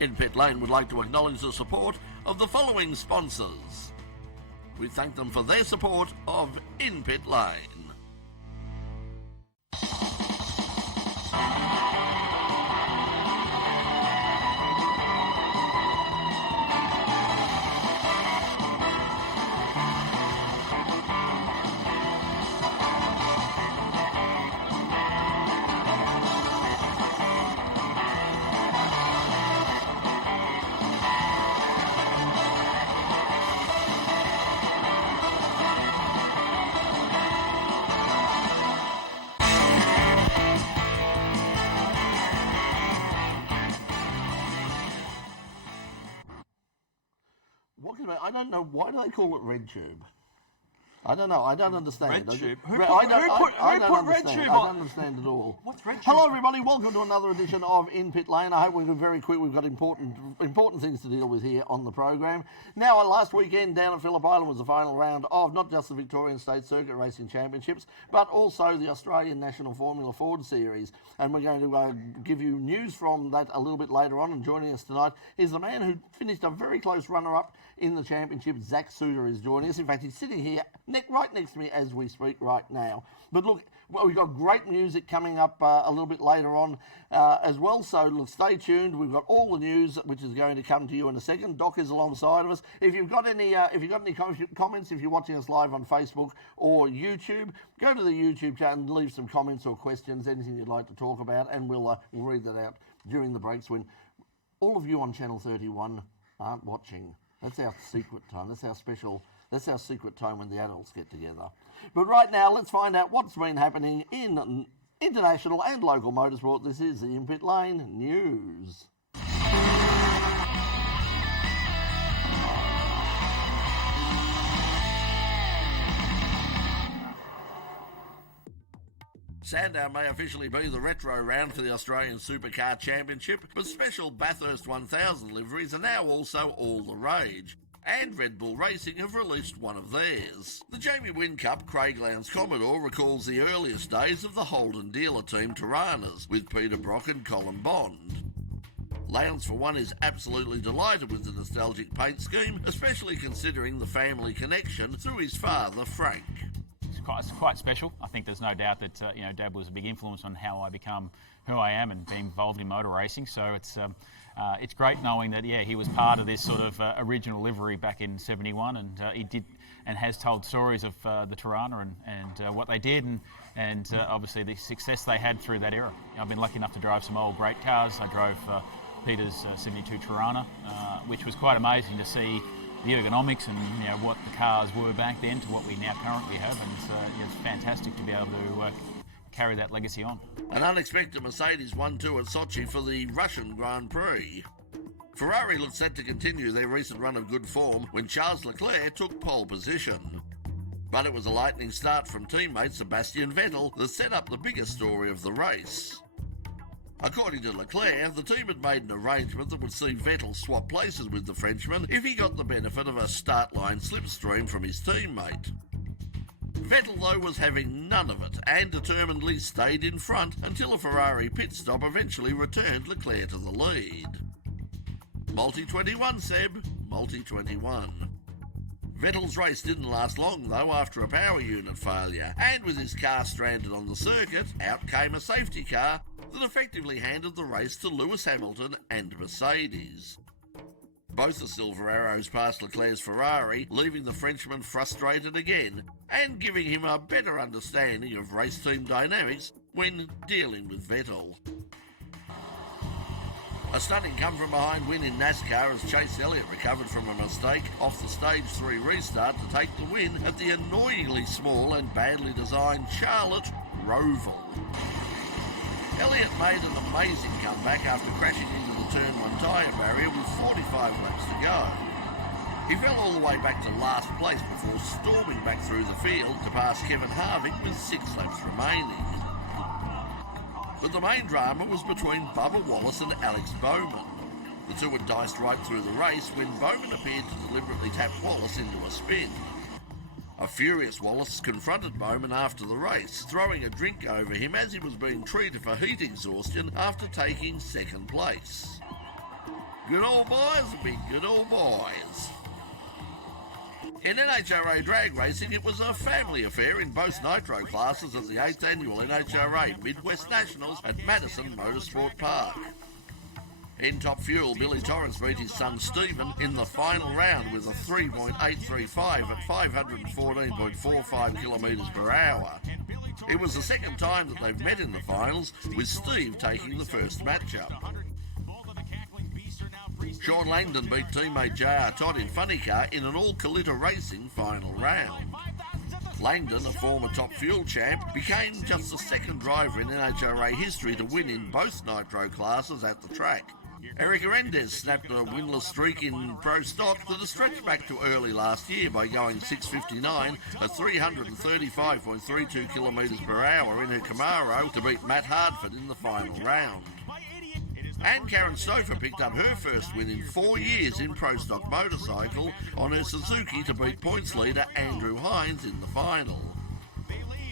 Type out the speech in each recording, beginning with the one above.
In Pit Lane would like to acknowledge the support of the following sponsors. We thank them for their support of In Pit Lane. I don't know, why do they call it Red Tube? I don't know. I don't understand. Red Tube? Who put Red Tube on? I don't understand at all. What's Red Tube? Hello, everybody. Welcome to another edition of In Pit Lane. I hope we're very quick. We've got important things to deal with here on the program. Now, last weekend down at Phillip Island was the final round of not just the Victorian State Circuit Racing Championships, but also the Australian National Formula Ford Series. And we're going to give you news from that a little bit later on. And joining us tonight is the man who finished a very close runner-up in the championship. Zac Souter is joining us. In fact, he's sitting here right next to me as we speak right now. But look, we've got great music coming up a little bit later on as well. So look, stay tuned. We've got all the news which is going to come to you in a second. Doc is alongside of us. If you've got any comments, if you're watching us live on Facebook or YouTube, go to the YouTube channel and leave some comments or questions, anything you'd like to talk about, and we'll read that out during the breaks when all of you on Channel 31 aren't watching. That's our secret time. That's our secret time when the adults get together. But right now, let's find out what's been happening in international and local motorsport. This is the In Pit Lane News. Sandown may officially be the retro round for the Australian Supercar Championship, but special Bathurst 1000 liveries are now also all the rage. And Red Bull Racing have released one of theirs. The Jamie Wynn Cup Craig Lowndes Commodore recalls the earliest days of the Holden dealer team Tiranas with Peter Brock and Colin Bond. Lowndes, for one, is absolutely delighted with the nostalgic paint scheme, especially considering the family connection through his father, Frank. It's quite special. I think there's no doubt that Dad was a big influence on how I become who I am and being involved in motor racing. So it's great knowing that he was part of this sort of original livery back in '71, and he did and has told stories of the Tirana and what they did and obviously the success they had through that era. I've been lucky enough to drive some old great cars. I drove Peter's '72 Tirana, which was quite amazing to see the ergonomics and what the cars were back then to what we now currently have, and it's fantastic to be able to carry that legacy on. An unexpected Mercedes 1-2 at Sochi for the Russian Grand Prix. Ferrari looked set to continue their recent run of good form when Charles Leclerc took pole position. But it was a lightning start from teammate Sebastian Vettel that set up the biggest story of the race. According to Leclerc, the team had made an arrangement that would see Vettel swap places with the Frenchman if he got the benefit of a start-line slipstream from his teammate. Vettel, though, was having none of it and determinedly stayed in front until a Ferrari pit stop eventually returned Leclerc to the lead. Multi-21, Seb. Multi-21. Vettel's race didn't last long, though, after a power unit failure, and with his car stranded on the circuit, out came a safety car that effectively handed the race to Lewis Hamilton and Mercedes. Both the Silver Arrows passed Leclerc's Ferrari, leaving the Frenchman frustrated again, and giving him a better understanding of race team dynamics when dealing with Vettel. A stunning come-from-behind win in NASCAR as Chase Elliott recovered from a mistake off the Stage 3 restart to take the win at the annoyingly small and badly designed Charlotte Roval. Elliott made an amazing comeback after crashing into the Turn 1 tyre barrier with 45 laps to go. He fell all the way back to last place before storming back through the field to pass Kevin Harvick with 6 laps remaining. But the main drama was between Bubba Wallace and Alex Bowman. The two had diced right through the race when Bowman appeared to deliberately tap Wallace into a spin. A furious Wallace confronted Bowman after the race, throwing a drink over him as he was being treated for heat exhaustion after taking second place. good old boys will be good old boys. In NHRA drag racing, it was a family affair in both nitro classes at the 8th Annual NHRA Midwest Nationals at Madison Motorsport Park. In Top Fuel, Billy Torrance beat his son Stephen in the final round with a 3.835 at 514.45 kilometres per hour. It was the second time that they've met in the finals, with Steve taking the first matchup. Sean Langdon beat teammate J.R. Todd in Funny Car in an all-Kalita Racing final round. Langdon, a former Top Fuel champ, became just the second driver in NHRA history to win in both nitro classes at the track. Eric Arendez snapped a winless streak in Pro Stock that has stretched back to early last year by going 6.59 at 335.32 kilometres per hour in her Camaro to beat Matt Hardford in the final round. And Karen Stouffer picked up her first win in 4 years in Pro Stock motorcycle on her Suzuki to beat points leader Andrew Hines in the final.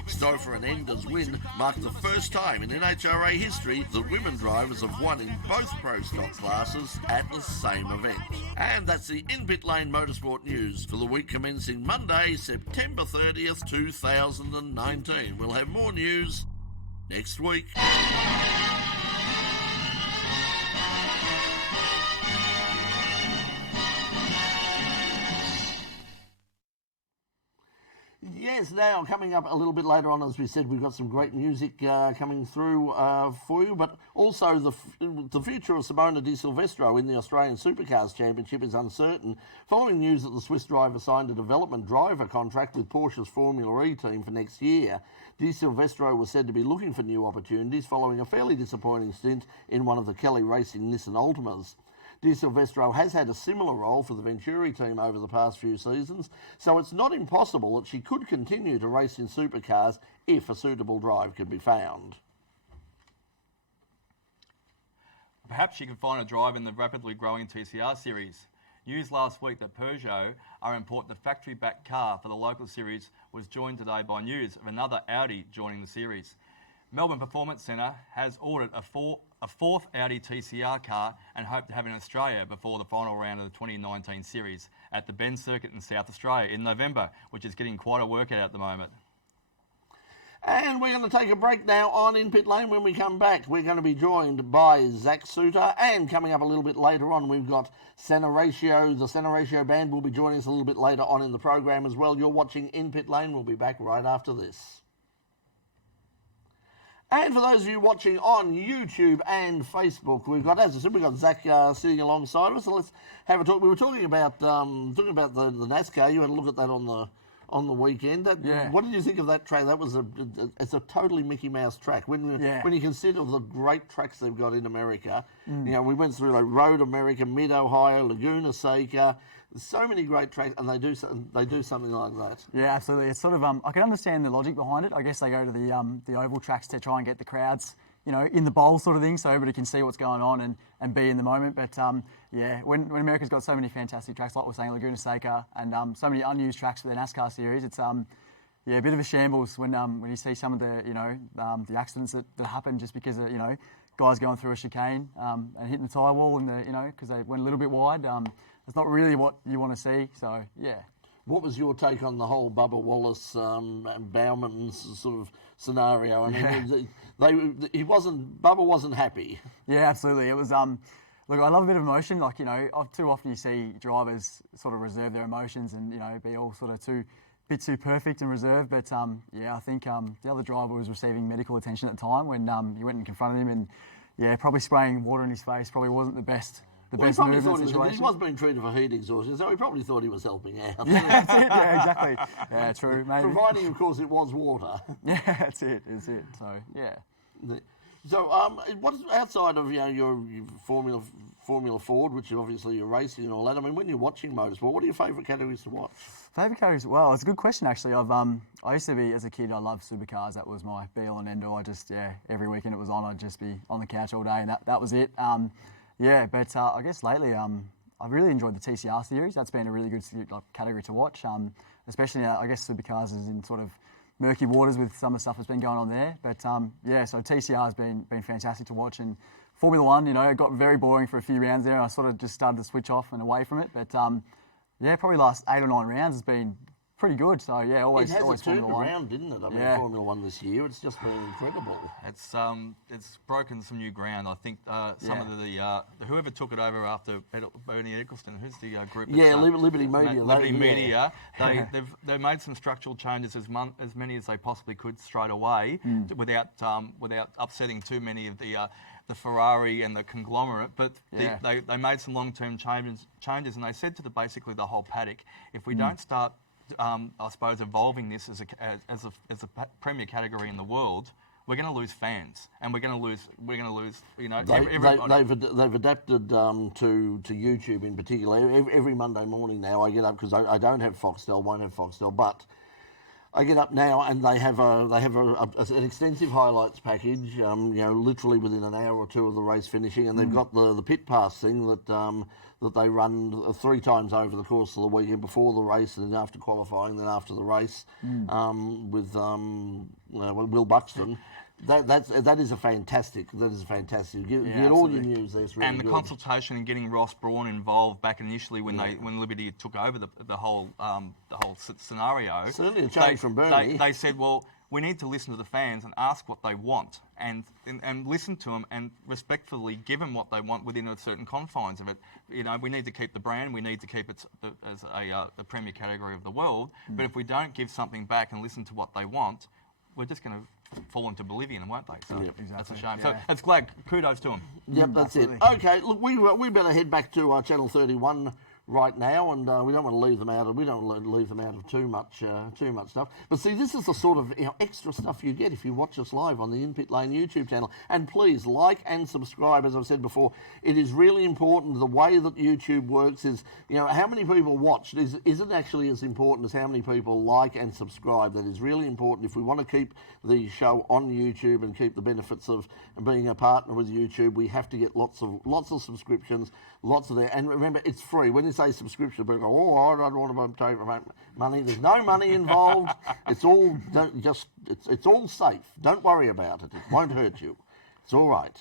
Stouffer and Ender's win marked the first time in NHRA history that women drivers have won in both Pro Stock classes at the same event. And that's the In-Pit Lane Motorsport News for the week commencing Monday, September 30th, 2019. We'll have more news next week. Yes, now coming up a little bit later on, as we said, we've got some great music coming through for you, but also the future of Simona Di Silvestro in the Australian Supercars Championship is uncertain, following news that the Swiss driver signed a development driver contract with Porsche's Formula E team for next year. Di Silvestro was said to be looking for new opportunities following a fairly disappointing stint in one of the Kelly Racing Nissan Altimas. Di Silvestro has had a similar role for the Venturi team over the past few seasons, so it's not impossible that she could continue to race in supercars if a suitable drive could be found. Perhaps she can find a drive in the rapidly growing TCR series. News last week that Peugeot are importing the factory-backed car for the local series was joined today by news of another Audi joining the series. Melbourne Performance Centre has ordered a fourth Audi TCR car and hope to have it in Australia before the final round of the 2019 series at the Bend Circuit in South Australia in November, which is getting quite a workout at the moment. And we're going to take a break now on In Pit Lane. When we come back, we're going to be joined by Zac Souter, and coming up a little bit later on, we've got Sanaratio. The Sanaratio band will be joining us a little bit later on in the program as well. You're watching In Pit Lane. We'll be back right after this. And for those of you watching on YouTube and Facebook, we've got, as I said, we've got Zach sitting alongside us. So let's have a talk. We were talking about the NASCAR. You had a look at that on the weekend. Yeah. What did you think of that track? That was it's a totally Mickey Mouse track. When you consider the great tracks they've got in America, you know, we went through like Road America, Mid Ohio, Laguna Seca. There's so many great tracks, and they do something like that. Yeah, absolutely. It's sort of I can understand the logic behind it. I guess they go to the oval tracks to try and get the crowds, you know, in the bowl sort of thing, so everybody can see what's going on and be in the moment. But yeah, when America's got so many fantastic tracks, like we're saying, Laguna Seca, and so many unused tracks for the NASCAR series, it's a bit of a shambles when you see some of the the accidents that happen just because of guys going through a chicane and hitting the tyre wall and because they went a little bit wide. It's not really what you want to see. So yeah. What was your take on the whole Bubba Wallace and Bauman sort of scenario? I mean, Bubba wasn't happy. Yeah, absolutely. It was look, I love a bit of emotion. Like too often you see drivers sort of reserve their emotions and be all sort of bit too perfect and reserved. But yeah, I think the other driver was receiving medical attention at the time when you went and confronted him, and probably spraying water in his face probably wasn't the best. He was being treated for heat exhaustion, so he probably thought he was helping out. Yeah, that's it. Yeah, exactly. Yeah, true. Maybe. Providing, of course, it was water. Yeah, that's it. So, yeah. So, what is outside of your Formula Ford, which obviously you're racing and all that? I mean, when you're watching motorsport, what are your favourite categories to watch? Favourite categories? Well, it's a good question actually. I used to be, as a kid, I loved supercars. That was my be-all and end-all. Every weekend it was on, I'd just be on the couch all day, and that was it. Yeah, but I guess lately I've really enjoyed the TCR series. That's been a really good category to watch, especially I guess Supercars is in sort of murky waters with some of the stuff that's been going on there. But so TCR has been fantastic to watch, and Formula One, it got very boring for a few rounds there. And I sort of just started to switch off and away from it. But yeah, probably last 8 or 9 rounds has been pretty good. So yeah, always turned Formula One. around, didn't it? I mean, Formula One this year, it's just been incredible. It's broken some new ground. I think some of the whoever took it over after Bernie Eccleston, who's the group? Yeah, Liberty Media. Liberty Media. They've made some structural changes as many as they possibly could straight away, without upsetting too many of the Ferrari and the conglomerate, but they made some long-term changes, and they said to basically the whole paddock, if we don't start, I suppose, evolving this as a premier category in the world, we're going to lose fans, and we're going to lose. They've adapted to YouTube in particular. Every Monday morning now, I get up because I don't have Foxtel, won't have Foxtel, but I get up now and they have an extensive highlights package. Literally within an hour or two of the race finishing, and they've got the pit pass thing that they run 3 times over the course of the weekend, before the race and then after qualifying, then after the race, with Will Buxton. That is a fantastic. Get all your news there. It's really and the good. Consultation and getting Ross Brawn involved back initially when Liberty took over the whole scenario. Certainly a change from Bernie. They said, well, we need to listen to the fans and ask what they want, and listen to them and respectfully give them what they want within a certain confines of it. We need to keep the brand. We need to keep it as a premier category of the world. But if we don't give something back and listen to what they want, we're just going to fall into oblivion, won't they? So that's a shame. Yeah. So it's glad. Kudos to them. Yep, that's absolutely. it. Okay, look, we better head back to Channel 31 right now, and we don't want to leave them out of. We don't want to leave them out of too much stuff. But see, this is the sort of extra stuff you get if you watch us live on the In Pit Lane YouTube channel. And please like and subscribe. As I've said before, it is really important. The way that YouTube works is, how many people watch isn't actually as important as how many people like and subscribe. That is really important if we want to keep the show on YouTube and keep the benefits of being a partner with YouTube. We have to get lots of subscriptions, lots of there. And remember, it's free. When you say subscription, people go, I don't want to take money. There's no money involved. It's all it's all safe. Don't worry about it. It won't hurt you. It's all right.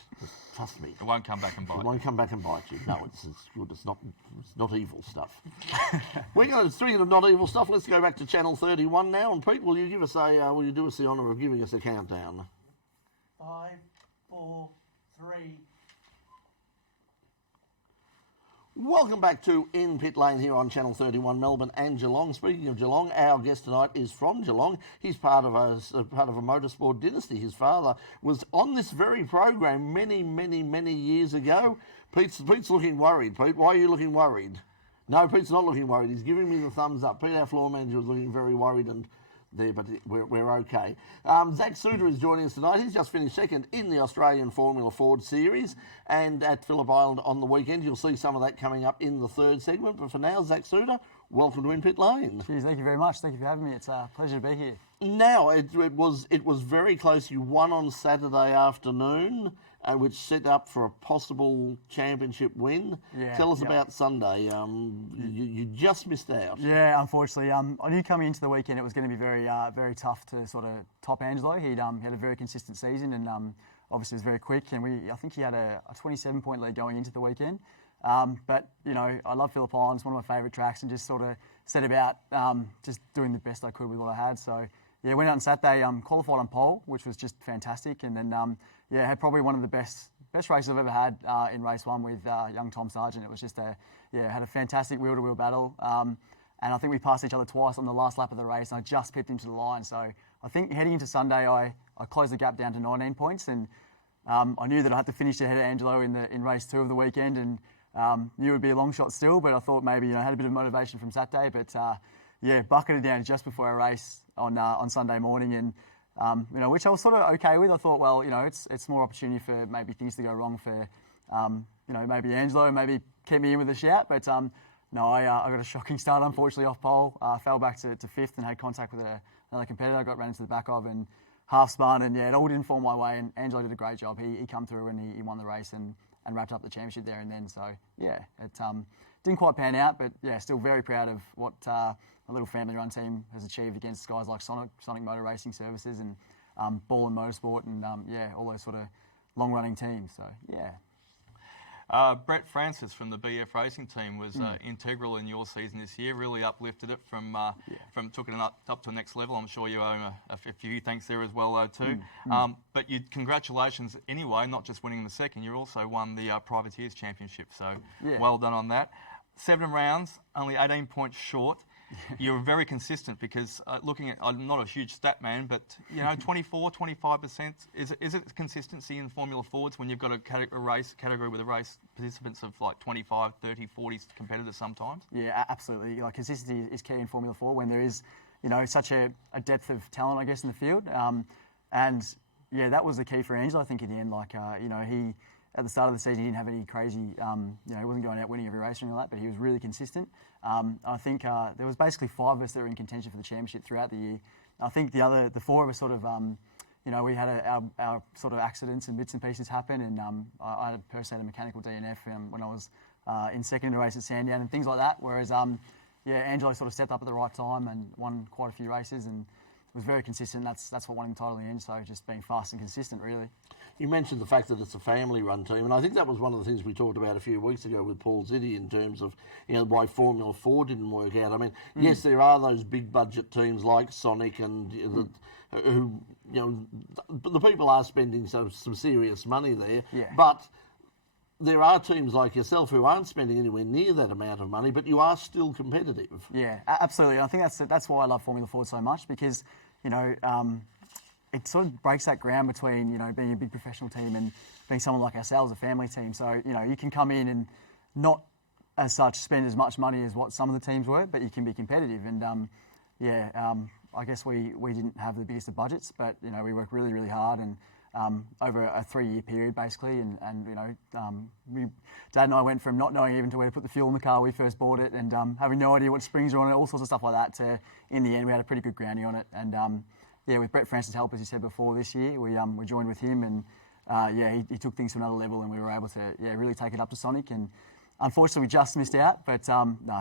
Trust me. It won't come back and bite. It won't come back and bite you. No, it's good. It's not evil stuff. We're going to, speaking of not evil stuff, let's go back to Channel 31 now. And Pete, will you do us the honour of giving us a countdown? 5, 4, 3. Welcome back to In Pit Lane here on Channel 31 Melbourne and Geelong. Speaking of Geelong, our guest tonight is from Geelong. He's part of a motorsport dynasty. His father was on this very program many, many, many years ago. Pete's looking worried. Pete, why are you looking worried? No, Pete's not looking worried. He's giving me the thumbs up. Pete, our floor manager, was looking very worried and there, but we're okay. Zach Souter is joining us tonight. He's just finished second in the Australian Formula Ford Series, and at Phillip Island on the weekend. You'll see some of that coming up in the third segment. But for now, Zac Souter, welcome to In Pit Lane. Cheers, thank you very much. Thank you for having me. It's a pleasure to be here. Now, it was very close. You won on Saturday afternoon, which set up for a possible championship win. Tell us about Sunday. You just missed out. Yeah, unfortunately. I knew coming into the weekend it was going to be very tough to sort of top Angelo. He had a very consistent season and obviously was very quick. And I think he had a 27-point lead going into the weekend. But, I love Phillip Island. It's one of my favourite tracks, and just sort of set about just doing the best I could with what I had. So, yeah, went out on Saturday, qualified on pole, which was just fantastic. And then, had probably one of the best races I've ever had in race one with young Tom Sargent. It was just had a fantastic wheel-to-wheel battle. And I think we passed each other twice on the last lap of the race, and I just pipped him to the line. So I think heading into Sunday, I closed the gap down to 19 points. And I knew that I had to finish ahead of Angelo in race 2 of the weekend, and knew it would be a long shot still, but I thought maybe I had a bit of motivation from Saturday. But bucketed down just before a race on Sunday morning, and which I was sort of okay with. I thought, well, it's more opportunity for maybe things to go wrong for maybe Angelo, maybe keep me in with a shout. But no, I got a shocking start, unfortunately, off pole. Fell back to 5th and had contact with another competitor I got ran into the back of and half spun, and it all didn't fall my way. And Angelo did a great job. He come through and he won the race and wrapped up the championship there and then. So it didn't quite pan out, but still very proud of what a little family-run team has achieved against guys like Sonic Motor Racing Services and Ball and Motorsport and all those sort of long-running teams. So Brett Francis from the BF Racing team was integral in your season this year. Really uplifted it from took it up to the next level. I'm sure you owe him a few thanks there as well, though too. But congratulations anyway, not just winning the second. You also won the Privateers Championship, so well done on that. 7 rounds, only 18 points short. You're very consistent because looking at, I'm not a huge stat man, but 24, 25%, is it consistency in Formula Fords when you've got a category with a race participants of like 25, 30, 40 competitors sometimes? Yeah, absolutely. Like consistency is key in Formula 4 when there is, such a depth of talent, I guess, in the field. And yeah, that was the key for Angelo, I think, in the end. Like, he, at the start of the season, he didn't have any crazy, he wasn't going out winning every race or anything like that, but he was really consistent. I think there was basically 5 of us that were in contention for the championship throughout the year. I think the 4 of us sort of, we had our sort of accidents and bits and pieces happen, and I had personally had a mechanical DNF when I was in second in a race at Sandown and things like that, whereas, Angelo sort of stepped up at the right time and won quite a few races and was very consistent. That's what won him the title in the end, so just being fast and consistent, really. You mentioned the fact that it's a family-run team, and I think that was one of the things we talked about a few weeks ago with Paul Ziddy in terms of why Formula 4 didn't work out. I mean, yes, there are those big-budget teams like Sonic and who, the people are spending some serious money there, but there are teams like yourself who aren't spending anywhere near that amount of money, but you are still competitive. Yeah, absolutely. I think that's why I love Formula 4 so much, because, it sort of breaks that ground between, being a big professional team and being someone like ourselves, a family team. So, you can come in and not, as such, spend as much money as what some of the teams were, but you can be competitive. And, I guess we didn't have the biggest of budgets, but, we worked really, really hard and over a 3-year period, basically. And Dad and I went from not knowing even to where to put the fuel in the car when we first bought it and having no idea what springs were on it, all sorts of stuff like that, to, in the end, we had a pretty good grounding on it. And, with Brett Francis' help, as you said before, this year, we joined with him and, he took things to another level and we were able to, really take it up to Sonic. And unfortunately, we just missed out, but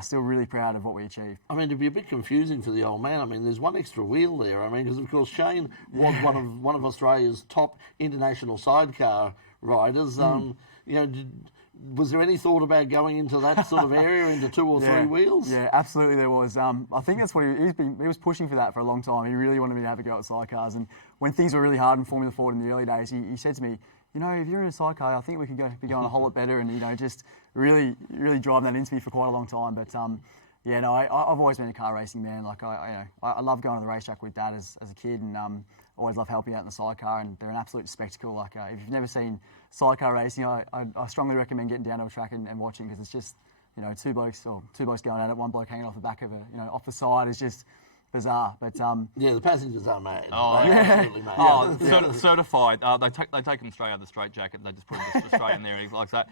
still really proud of what we achieved. I mean, it'd be a bit confusing for the old man. I mean, there's one extra wheel there. I mean, because, of course, Shane was one of Australia's top international sidecar riders. Was there any thought about going into that sort of area, into 2 or 3 wheels? Yeah, absolutely there was. I think that's what he was pushing for that for a long time. He really wanted me to have a go at sidecars. And when things were really hard in Formula Ford in the early days, he said to me, if you're in a sidecar, I think we could be going a whole lot better, and, just really, really driving that into me for quite a long time. But, I've always been a car racing man. Like, I love going to the racetrack with Dad as a kid, and always love helping out in the sidecar, and they're an absolute spectacle. Like, if you've never seen sidecar racing, I strongly recommend getting down to a track and watching, because it's just, 2 blokes going at it, one bloke hanging off the back of off the side is just bizarre. But the passengers are mad. Oh, they're absolutely mad. Certified. They take them straight out of the straight jacket. They just put them straight in there, and he likes that.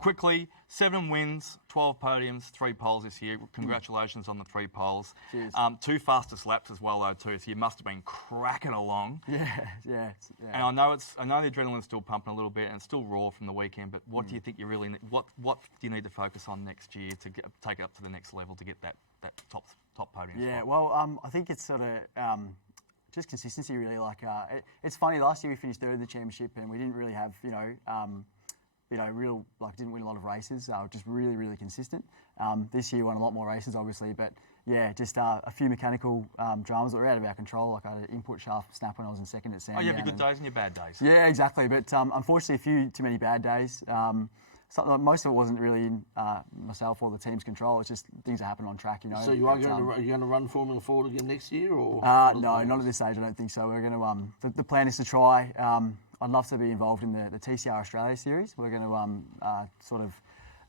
Quickly, 7 wins, 12 podiums, 3 poles this year. Congratulations on the 3 poles. Cheers. 2 fastest laps as well, though, too. So you must have been cracking along. Yeah. And I know the adrenaline's still pumping a little bit, and it's still raw from the weekend. But what do you think you really need? What do you need to focus on next year to take it up to the next level to get that top podium spot? Well, I think it's sort of just consistency, really. Like, it's funny. Last year we finished 3rd in the championship, and we didn't really have, didn't win a lot of races. Just really, really consistent. This year won a lot more races, obviously, but just a few mechanical dramas that were out of our control. Like, I had an input shaft snap when I was in second at Sandown. You have your good days and your bad days. Yeah, exactly. But unfortunately, a few too many bad days. Most of it wasn't really in myself or the team's control. It's just things that happen on track, So you are going to run Formula 4 again next year, or? No, not at this stage. I don't think so. We're going to. The plan is to try. I'd love to be involved in the TCR Australia series. We're going to sort of,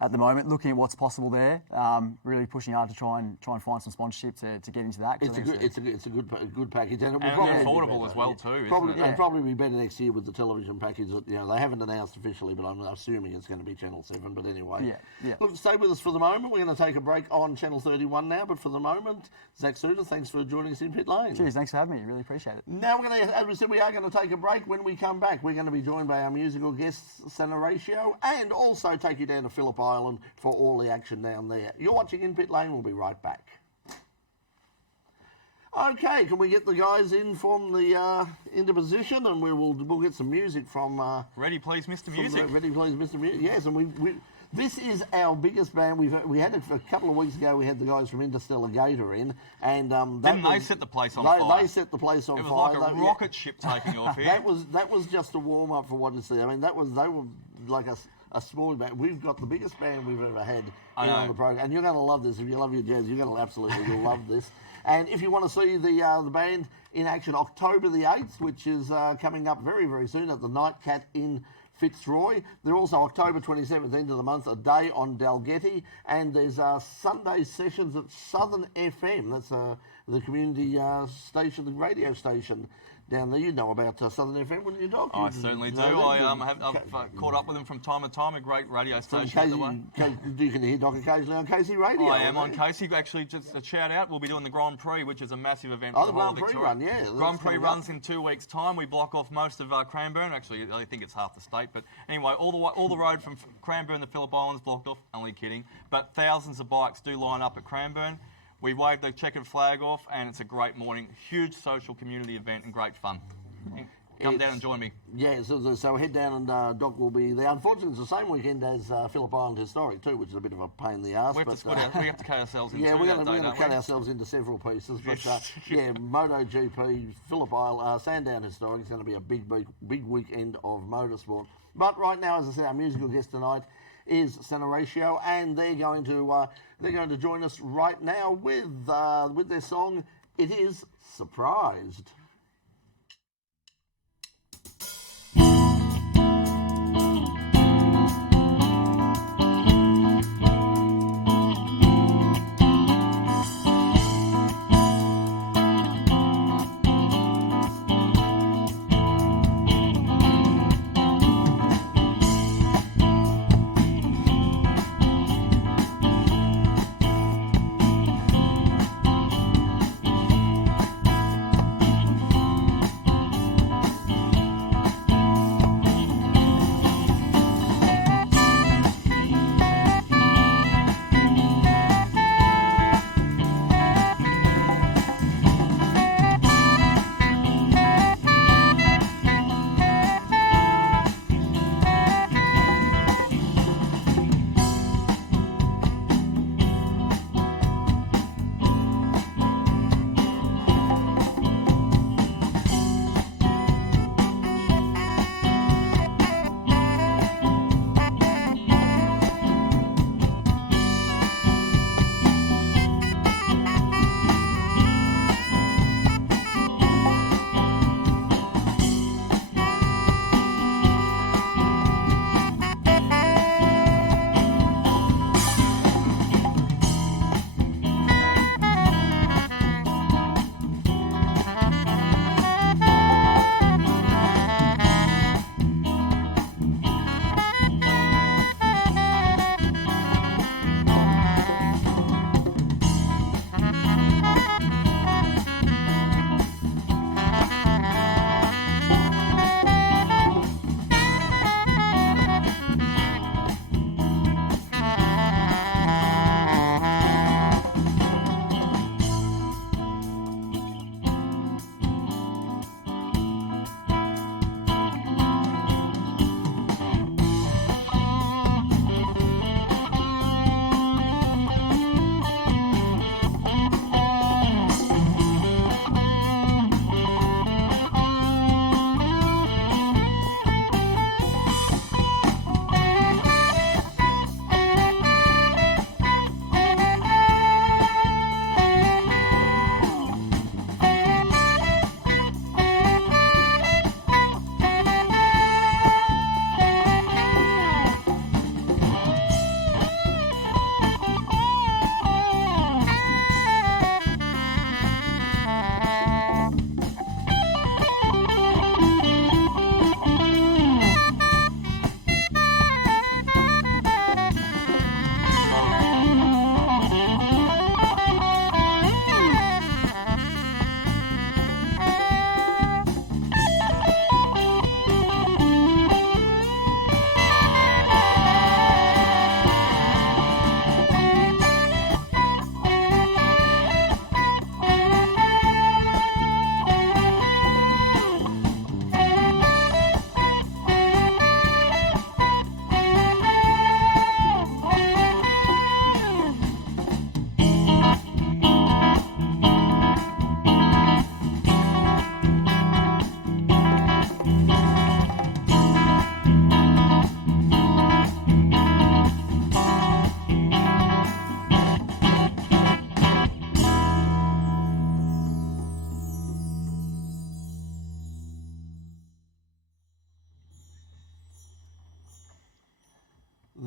at the moment, looking at what's possible there. Really pushing hard to try and find some sponsorship to get into that. It's a good package, and it will probably affordable as well too. It'll probably be better next year with the television package. That, they haven't announced officially, but I'm assuming it's going to be Channel 7. But anyway, Look, stay with us for the moment. We're going to take a break on Channel 31 now, but for the moment, Zac Souter, thanks for joining us in Pit Lane. Cheers, thanks for having me. Really appreciate it. Now we're going to, as we said, we are going to take a break. When we come back, we're going to be joined by our musical guest Sanaratio, and also take you down to Phillip Island for all the action down there. You're watching In Pit Lane. We'll be right back. Okay, can we get the guys in from the into position, and we'll get some music from. Ready, please, Mr. Music. Ready, please, Mr. Music. Yes, and we this is our biggest band. We had it a couple of weeks ago. We had the guys from Interstellar Gator in, and they set the place on fire? They set the place on fire. It was like a rocket ship taking off here. That was just a warm up for what you see. I mean, they were like a small band. We've got the biggest band we've ever had on the program, and you're going to love this. If you love your jazz, you're going to absolutely love this. And if you want to see the band in action, October the 8th, which is coming up very, very soon at the Nightcat in Fitzroy. They're also October 27th, end of the month, a day on Dalgety. And there's Sunday sessions at Southern FM. That's the community station, the radio station down there. You know about Southern FM, wouldn't you, Doc? I certainly do. I've caught up with them from time to time, a great radio station. You can hear Doc occasionally on Casey Radio. I am on Casey. Actually, just a shout out, we'll be doing the Grand Prix, which is a massive event for the the whole Grand Prix Victoria. run, yeah. Grand Prix runs in 2 weeks' time. We block off most of Cranbourne. Actually, I think it's half the state. But anyway, all the road from Cranbourne to Phillip Island is blocked off. Only kidding. But thousands of bikes do line up at Cranbourne. We wave the checkered flag off, and it's a great morning. Huge social community event and great fun. Come down and join me. Yeah, so head down and Doc will be there. Unfortunately, it's the same weekend as Phillip Island Historic too, which is a bit of a pain in the arse. We have to cut ourselves into we're going to cut ourselves into several pieces. But MotoGP, Phillip Island, Sandown Historic is going to be a big weekend of motorsport. But right now, as I said, our musical guest tonight is Sanaratio, and they're going to join us right now with their song "It Is Surprised."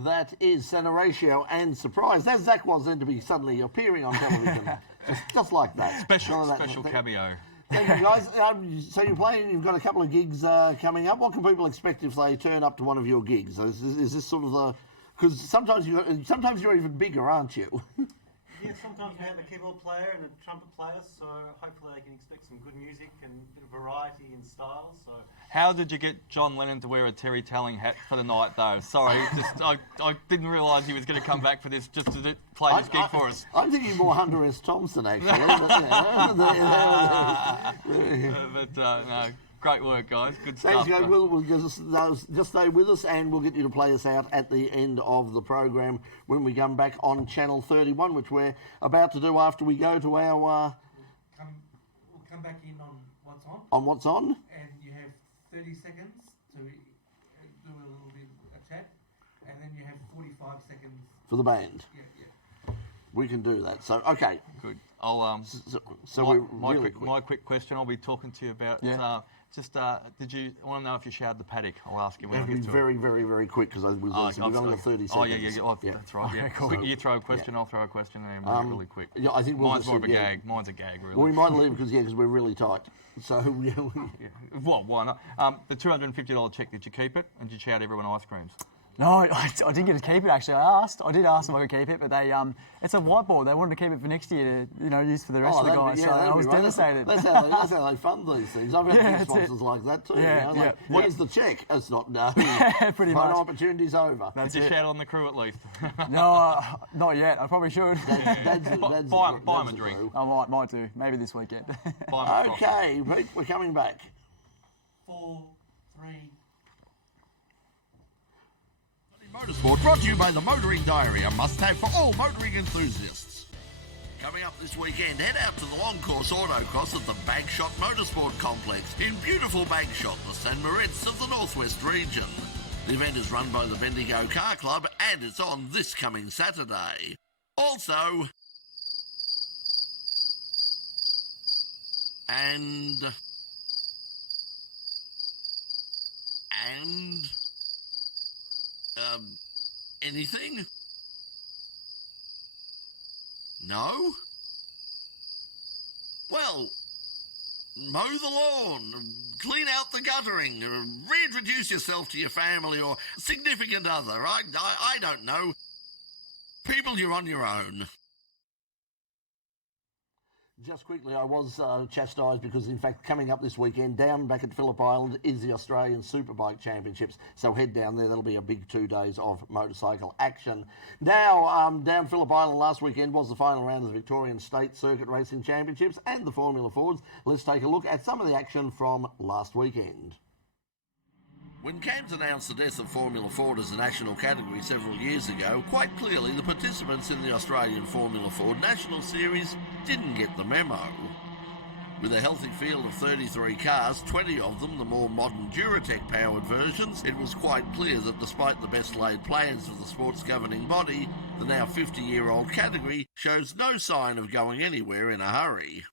That is Sanaratio and Surprise. As Zach was then to be suddenly appearing on television, just like that. Special cameo. Thank you, guys. So you're playing, you've got a couple of gigs coming up. What can people expect if they turn up to one of your gigs? Is this sort of the... Because sometimes you're even bigger, aren't you? Yeah, sometimes we have a keyboard player and a trumpet player, so hopefully they can expect some good music and a bit of variety in styles. So. How did you get John Lennon to wear a Terry Talling hat for the night, though? Sorry, I didn't realise he was going to come back for this just to play this gig for us. I'm thinking more Hunter S. Thompson, actually. No, great work, guys. Good Thanks, stuff. guys. We'll just stay with us, and we'll get you to play us out at the end of the program when we come back on Channel 31, which we're about to do after we go to our... We'll come back in on What's On. On What's On? And you have 30 seconds to do a little bit of chat, and then you have 45 seconds... For the band. Yeah. We can do that. So, okay. Good. I'll my quick question. I'll be talking to you about. Yeah. Did you want to know if you showered the paddock? I'll ask you when It'll we be get to very, very, very quick because we've only got 30 seconds. Oh, yeah. That's right. Yeah. Cool. Quick, you throw a question, I'll throw a question, and really quick. Yeah, I think we'll Mine's just more of a see, gag. Mine's a gag, really. Well, we might leave because we're really tight. So, Yeah. Well, why not? The $250 check, did you keep it? And did you shout everyone ice creams? No, I didn't get to keep it actually. I did ask them if I could keep it, but they it's a whiteboard. They wanted to keep it for next year to use for the rest of the guys. So I was devastated. That's how they fund these things. I've had sponsors like that too. Yeah, what is the check? It's not no. Pretty much. Opportunity's over. Did you shout on the crew at least? No, not yet. I probably should. Buy them a drink. I might do. Maybe this weekend. Okay, Pete, we're coming back. 4, 3. Motorsport brought to you by the Motoring Diary, a must-have for all motoring enthusiasts. Coming up this weekend, head out to the long course autocross at the Bagshot Motorsport Complex in beautiful Bagshot, the San Moritz of the Northwest region. The event is run by the Bendigo Car Club and it's on this coming Saturday. Also... Anything? No? Well, mow the lawn, clean out the guttering, reintroduce yourself to your family or significant other. I don't know. People, you're on your own. Just quickly, I was chastised because, in fact, coming up this weekend, down back at Phillip Island is the Australian Superbike Championships. So head down there. That'll be a big 2 days of motorcycle action. Now, down Phillip Island last weekend was the final round of the Victorian State Circuit Racing Championships and the Formula Fords. Let's take a look at some of the action from last weekend. When CAMS announced the death of Formula Ford as a national category several years ago, quite clearly the participants in the Australian Formula Ford National Series didn't get the memo. With a healthy field of 33 cars, 20 of them the more modern Duratec-powered versions, it was quite clear that despite the best-laid plans of the sport's governing body, the now 50-year-old category shows no sign of going anywhere in a hurry.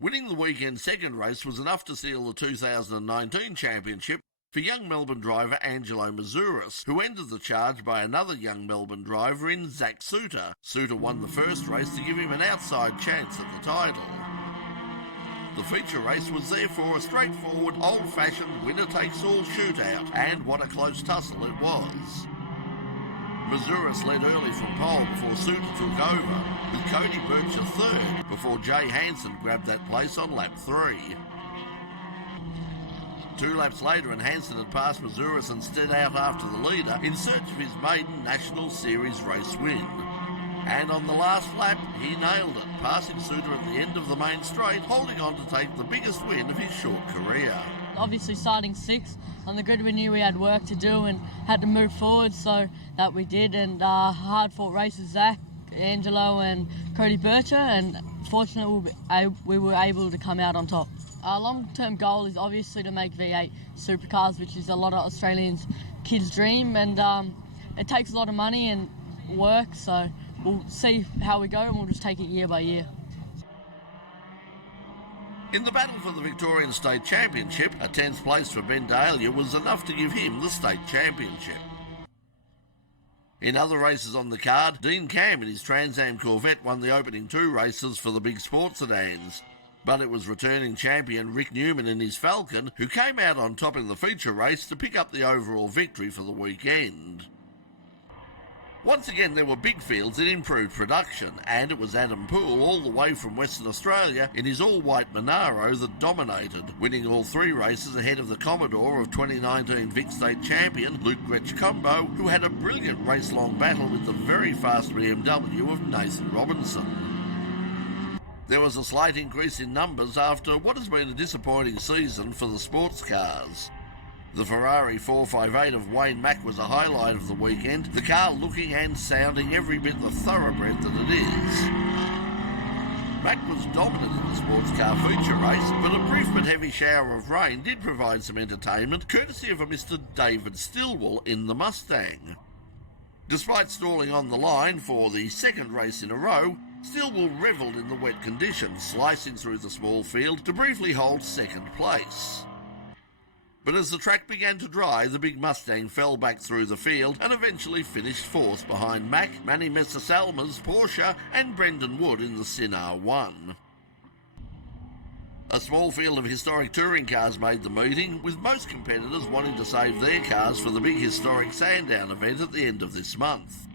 Winning the weekend's second race was enough to seal the 2019 championship for young Melbourne driver Angelo Mazouras, who ended the charge by another young Melbourne driver in Zac Souter. Souter won the first race to give him an outside chance at the title. The feature race was therefore a straightforward, old-fashioned winner-takes-all shootout, and what a close tussle it was. Mazouras led early from pole before Souter took over, with Cody Bircher third before Jay Hansen grabbed that place on lap 3. 2 laps later and Hansen had passed Mazouras and stood out after the leader in search of his maiden National Series race win. And on the last lap, he nailed it, passing Souter at the end of the main straight, holding on to take the biggest win of his short career. Obviously starting 6th on the grid, we knew we had work to do and had to move forward, so that we did, and hard-fought race with Zach, Angelo and Cody Bircher, and fortunately we were able to come out on top. Our long-term goal is obviously to make V8 Supercars, which is a lot of Australians' kids' dream, and it takes a lot of money and work, so we'll see how we go and we'll just take it year by year. In the battle for the Victorian State Championship, a 10th place for Ben Dahlia was enough to give him the state championship. In other races on the card, Dean Cam in his Trans Am Corvette won the opening 2 races for the big sports sedans. But it was returning champion Rick Newman in his Falcon who came out on top in the feature race to pick up the overall victory for the weekend. Once again, there were big fields in improved production, and it was Adam Poole all the way from Western Australia in his all-white Monaro that dominated, winning all 3 races ahead of the Commodore of 2019 Vic State champion Luke Gretsch Combo, who had a brilliant race-long battle with the very fast BMW of Nathan Robinson. There was a slight increase in numbers after what has been a disappointing season for the sports cars. The Ferrari 458 of Wayne Mack was a highlight of the weekend, the car looking and sounding every bit the thoroughbred that it is. Mack was dominant in the sports car feature race, but a brief but heavy shower of rain did provide some entertainment, courtesy of a Mr. David Stillwell in the Mustang. Despite stalling on the line for the 2nd race in a row, Stillwell revelled in the wet conditions, slicing through the small field to briefly hold 2nd place. But as the track began to dry, the big Mustang fell back through the field and eventually finished 4th behind Mack, Manny Messasalma's Porsche and Brendan Wood in the Sin R1. A small field of historic touring cars made the meeting, with most competitors wanting to save their cars for the big historic Sandown event at the end of this month.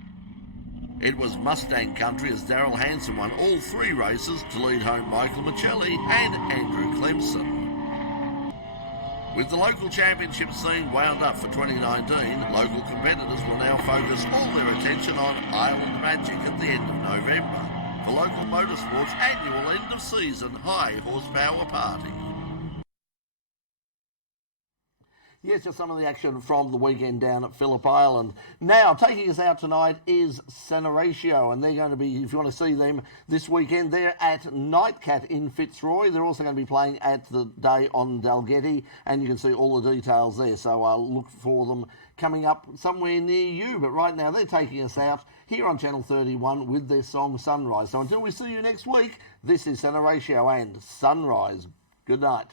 It was Mustang country as Darrell Hanson won all 3 races to lead home Michael Michelli and Andrew Clemson. With the local championship scene wound up for 2019, local competitors will now focus all their attention on Island Magic at the end of November, the local motorsports annual end-of-season high horsepower party. Yes, just some of the action from the weekend down at Phillip Island. Now, taking us out tonight is Sanaratio, and they're going to be, if you want to see them this weekend, they're at Nightcat in Fitzroy. They're also going to be playing at the day on Dalgety, and you can see all the details there. So I'll look for them coming up somewhere near you. But right now, they're taking us out here on Channel 31 with their song Sunrise. So until we see you next week, this is Sanaratio and Sunrise. Good night.